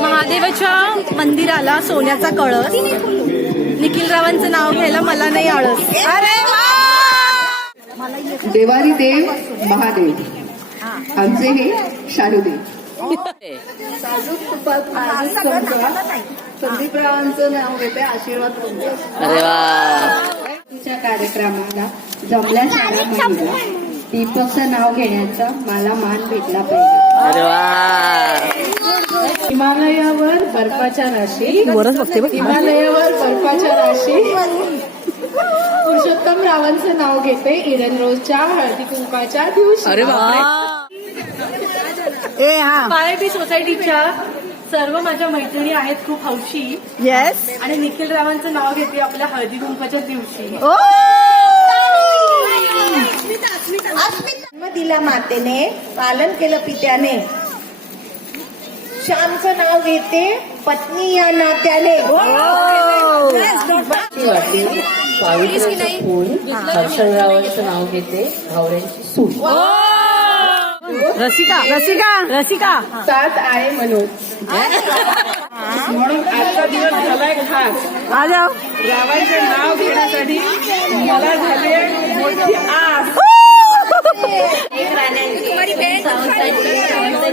महादेवाच्या मंदिराला सोन्याचा कळस. निखिल रावांचं नाव घ्यायला मला नाही आळस देवारी देव महादेव. आमचे हे शालुदेव संदीपरावांचं नाव घेते आशीर्वाद तुमच्या कार्यक्रमाला जमल्या महिला दीपकचं नाव घेण्याचा मला मान भेटला पाहिजे. हिमालयावर बर्फाच्या राशी. हिमालयावर बर्फाच्या राशी. पुरुषोत्तम रावांचं नाव घेते इरन रोजच्या हळदी कुंकाच्या दिवशी. अरे सोसायटीच्या सर्व माझ्या मैत्रिणी आहेत खूप हौशी. येस आणि निखिल रावांचं नाव घेते आपल्या हळदी कुंकाच्या दिवशी. जन्म दिला मातेने पालन केलं पित्याने. श्यामचं नाव घेते पत्नी या नात्याने. हर्षणरावांचं नाव घेते भावऱ्यांची सूट रसिका रसिका रसिका. सात आहे म्हणून. म्हणून आजचा दिवस झालाय खास. आ जाओ. रावांचे नाव घेण्यासाठी मला झाले मोठी आस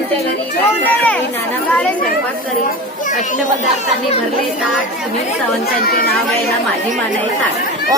सावंतांच्या घरी नाना करी स्वयंपाक करी अष्टपदार्थांनी भरले ताट सुनील सावंतांचे नाव घ्यायला माझी मानाई ताट.